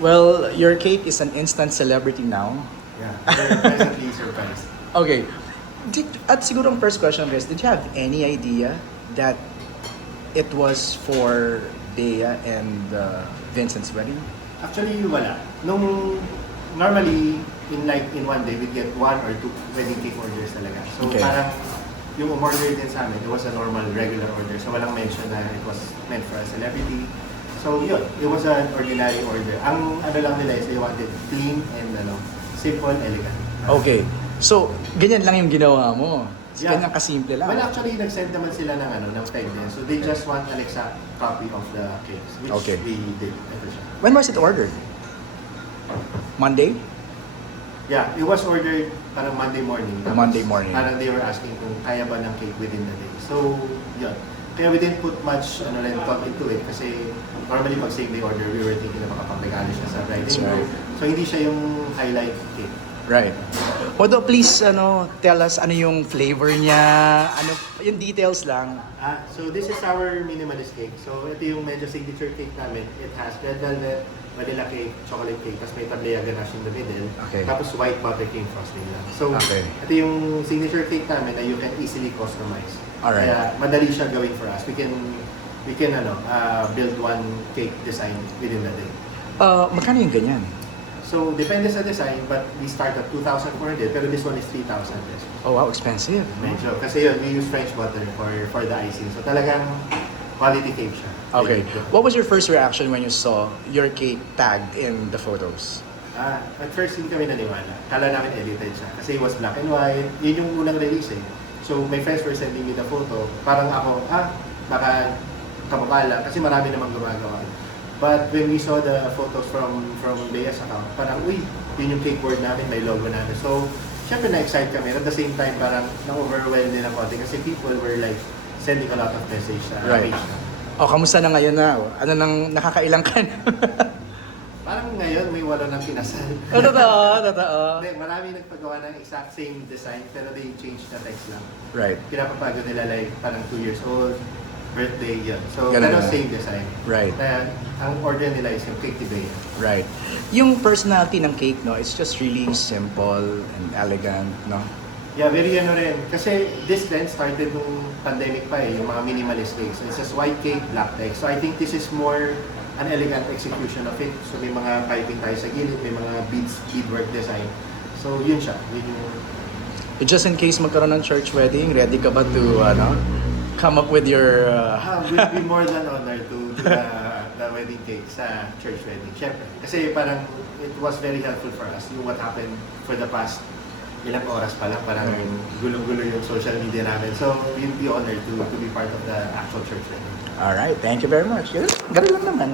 Well, your cake is an instant celebrity now. Yeah, very pleasantly surprised. Okay. At siguro ang first question is, did you have any idea that it was for Bea and Vincent's wedding? Actually, wala. Normally, in one day, we'd get 1 or 2 wedding cake orders talaga. So Okay. parang yung umorder din sa amin, it was a normal, regular order. So walang mention na it was meant for a celebrity. So yun, it was an ordinary order. Ang ano lang nila is they wanted clean and simple, elegant. Okay. So, ganyan lang yung ginawa mo. Yeah. Ganyan kasimple lang. Well, actually, nag-send naman sila ng peg din. So they just want an exact copy of the cakes, which Okay. we did. Ito siya. When was it ordered? Monday? Yeah, it was ordered parang Monday morning. Tapos Monday morning. Parang they were asking kung kaya ba ng cake within the day. So, yun. Kaya we didn't put much thought into it kasi normally pag same day order, we were thinking na makapag-regalo siya sa bride. That's right. So, hindi siya yung highlight cake. Right. Although please tell us ano yung flavor niya, ano yung details lang. So, this is our minimalist cake. So, ito yung medyo signature cake namin. It has red velvet, vanilla cake, chocolate cake, tapos may tablea ganache in the middle. Okay. Tapos white buttercream frosting lang. So, Okay. ito yung signature cake namin na you can easily customize. Alright. Kaya madali siya gawin for us. We can build one cake design within the day. Magkano yung ganyan? So, depende sa design, but we start at 2,400, pero this one is 3,000 pesos. Oh wow, expensive. Medyo. Kasi yun, we use French butter for the icing. So, talagang quality cake siya. Okay. What was your first reaction when you saw your cake tagged in the photos? At first, hindi kami naniwala. Kala namin edited siya. Kasi it was black and white. Yun yung unang release eh. So, my friends were sending me the photo. Parang ako, baka kamukha kasi marami namang gumagawa. But when we saw the photos from Bea's account, parang, uy, yun yung cake board namin, may logo namin. So, syempre na-excite kami. At the same time, parang na-overwhelm din ako kasi people were like sending a lot of message sa Right. page na. Oh, kamusta na ngayon na? Ano nang nakakailang ka na? Parang ngayon, may wala nang kinasal. Totoo. Hindi, marami nagpagawa ng exact same design, pero they changed the text lang. Right. Pinapapagod nila like parang 2 years old, birthday, yun. So, Ganun pero na. same design. Right. Kaya, ang order nila is yung cake de Bea. Right. Yung personality ng cake, no, it's just really simple and elegant, no? Yeah, very rin. Kasi this trend started nung pandemic pa yung mga minimalist cakes. So, it's just white cake, black text. So, I think this is more an elegant execution of it. So, may mga piping tayo sa gilid, may mga beadwork design. So, yun siya. Yun yung Just in case magkaroon ng church wedding, ready ka ba to, come up with your... we'll be more than honored to do the wedding cake sa church wedding. Siyempre. Kasi parang it was very helpful for us. Yung what happened for the past ilang oras pa lang, parang gulong-gulo yung social media namin. So, we'll be honored to be part of the actual church wedding. Alright, thank you very much. Ganun lang naman.